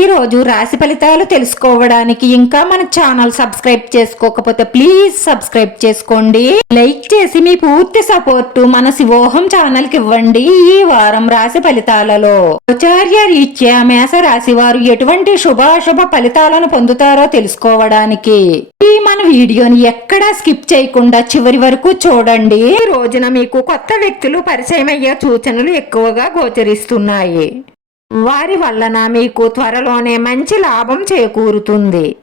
ఈరోజు రోజు రాశి ఫలితాలు తెలుసుకోవడానికి ఇంకా మన ఛానల్ సబ్స్క్రైబ్ చేసుకోకపోతే ప్లీజ్ సబ్స్క్రైబ్ చేసుకోండి. లైక్ చేసి మీ పూర్తి సపోర్టు మన శివోహం ఛానల్కి ఇవ్వండి ఈ వారం రాశి ఫలితాలలో. ఆచార్య రీత్యా మేష రాశి వారు ఎటువంటి శుభాశుభ ఫలితాలను పొందుతారో తెలుసుకోవడానికి. ఈ మన వీడియోని ఎక్కడా స్కిప్ చేయకుండా చివరి వరకు చూడండి. ఈ రోజున మీకు కొత్త వ్యక్తులు పరిచయం అయ్యే సూచనలు ఎక్కువగా గోచరిస్తున్నాయి. వారి వలన మీకు త్వరలోనే మంచి లాభం చేకూరుతుంది.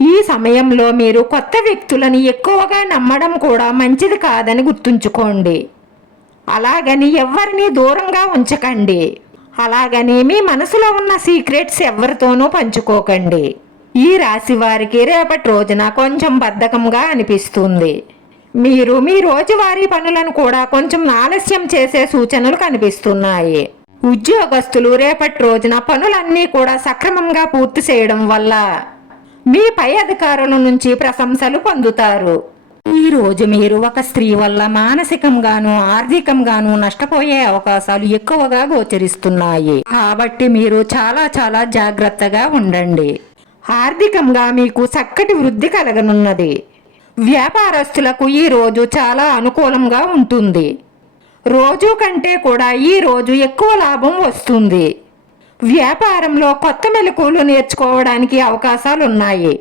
ఈ సమయంలో మీరు కొత్త వ్యక్తులను ఎక్కువగా నమ్మడం కూడా మంచిది కాదని గుర్తుంచుకోండి. అలాగని ఎవరిని దూరంగా ఉంచకండి. అలాగని మీ మనసులో ఉన్న సీక్రెట్స్ ఎవరితోనూ పంచుకోకండి. ఈ రాశి వారికి రేపటి రోజున కొంచెం బద్ధకంగా అనిపిస్తుంది. మీరు మీ రోజువారీ పనులను కూడా కొంచెం ఆలస్యం చేసే సూచనలు కనిపిస్తున్నాయి. ఉద్యోగస్తులు రేపటి రోజున పనులన్నీ కూడా సక్రమంగా పూర్తి చేయడం వల్ల మీ పై అధికారుల నుంచి ప్రశంసలు పొందుతారు. ఈ రోజు మీరు ఒక స్త్రీ వల్ల మానసికంగాను ఆర్థికంగాను నష్టపోయే అవకాశాలు ఎక్కువగా గోచరిస్తున్నాయి. కాబట్టి మీరు చాలా చాలా జాగ్రత్తగా ఉండండి. ఆర్థికంగా మీకు చక్కటి వృద్ధి కలగనున్నది. వ్యాపారస్తులకు ఈ రోజు చాలా అనుకూలంగా ఉంటుంది. రోజు కంటే కూడా ఈ రోజు ఎక్కువ లాభం వస్తుంది. వ్యాపారంలో కొత్త మెలకువలు నేర్చుకోవడానికి అవకాశాలు ఉన్నాయి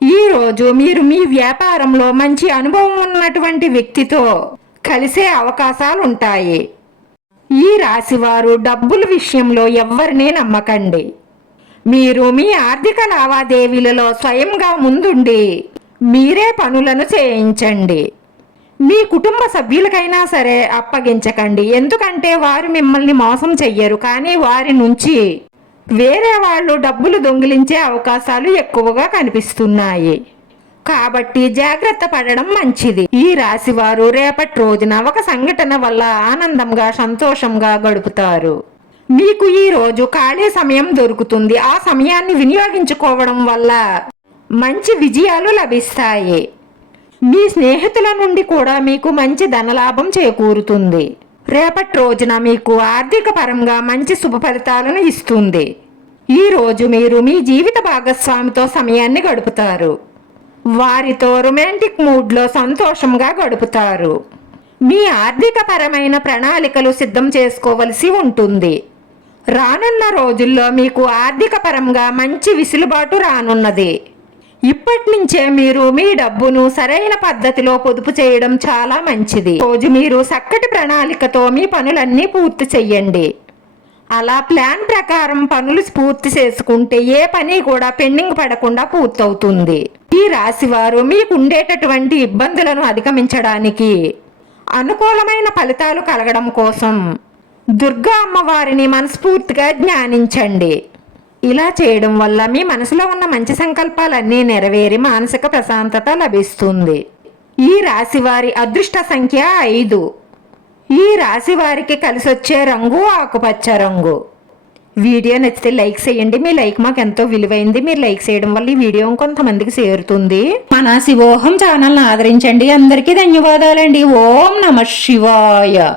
ఈ రోజు మీరు మీ వ్యాపారంలో మంచి అనుభవం ఉన్నటువంటి వ్యక్తితో కలిసే అవకాశాలు ఉంటాయి ఈ రాశివారు డబ్బుల విషయంలో ఎవరిని నమ్మకండి. మీరు మీ ఆర్థిక లావాదేవీలలో స్వయంగా ముందుండి మీరే పనులను చేయించండి. మీ కుటుంబ సభ్యులకైనా సరే అప్పగించకండి. ఎందుకంటే వారు మిమ్మల్ని మోసం చెయ్యరు. కానీ వారి నుంచి వేరే వాళ్ళు డబ్బులు దొంగిలించే అవకాశాలు ఎక్కువగా కనిపిస్తున్నాయి. కాబట్టి జాగ్రత్త పడడం మంచిది. ఈ రాశి వారు రేపటి రోజున ఒక సంఘటన వల్ల ఆనందంగా సంతోషంగా గడుపుతారు. మీకు ఈ రోజు ఖాళీ సమయం దొరుకుతుంది. ఆ సమయాన్ని వినియోగించుకోవడం వల్ల మంచి విజయాలు లభిస్తాయి. మీ స్నేహితుల నుండి కూడా మీకు మంచి ధనలాభం చేకూరుతుంది. రేపటి రోజున మీకు ఆర్థిక పరంగా మంచి శుభ ఫలితాలను ఇస్తుంది. ఈ రోజు మీరు మీ జీవిత భాగస్వామితో సమయాన్ని గడుపుతారు. వారితో రొమాంటిక్ మూడ్లో సంతోషంగా గడుపుతారు. మీ ఆర్థిక పరమైన ప్రణాళికలు సిద్ధం చేసుకోవలసి ఉంటుంది. రానున్న రోజుల్లో మీకు ఆర్థిక పరంగా మంచి విసులుబాటు రానున్నది. ఇప్పటి నుంచే మీరు మీ డబ్బును సరైన పద్ధతిలో పొదుపు చేయడం చాలా మంచిది. రోజు మీరు చక్కటి ప్రణాళికతో మీ పనులన్నీ పూర్తి చెయ్యండి. అలా ప్లాన్ ప్రకారం పనులు పూర్తి చేసుకుంటే ఏ పని కూడా పెండింగ్ పడకుండా పూర్తవుతుంది. ఈ రాశివారు మీకు ఉండేటటువంటి ఇబ్బందులను అధిగమించడానికి అనుకూలమైన ఫలితాలు కలగడం కోసం దుర్గా అమ్మవారిని మనస్ఫూర్తిగా జ్ఞానించండి ఇలా చేయడం వల్ల మీ మనసులో ఉన్న మంచి సంకల్పాలన్నీ నెరవేరి మానసిక ప్రశాంతత లభిస్తుంది. ఈ రాశి వారి అదృష్ట సంఖ్య ఐదు. ఈ రాశి వారికి కలిసొచ్చే రంగు ఆకుపచ్చ రంగు. వీడియో నచ్చితే లైక్ చేయండి. మీ లైక్ మాకు ఎంతో విలువైంది. మీరు లైక్ చేయడం వల్ల ఈ వీడియో కొంతమందికి చేరుతుంది. మన శివోహం ఛానల్ని ఆదరించండి. అందరికీ ధన్యవాదాలండి. ఓం నమ శివాయ.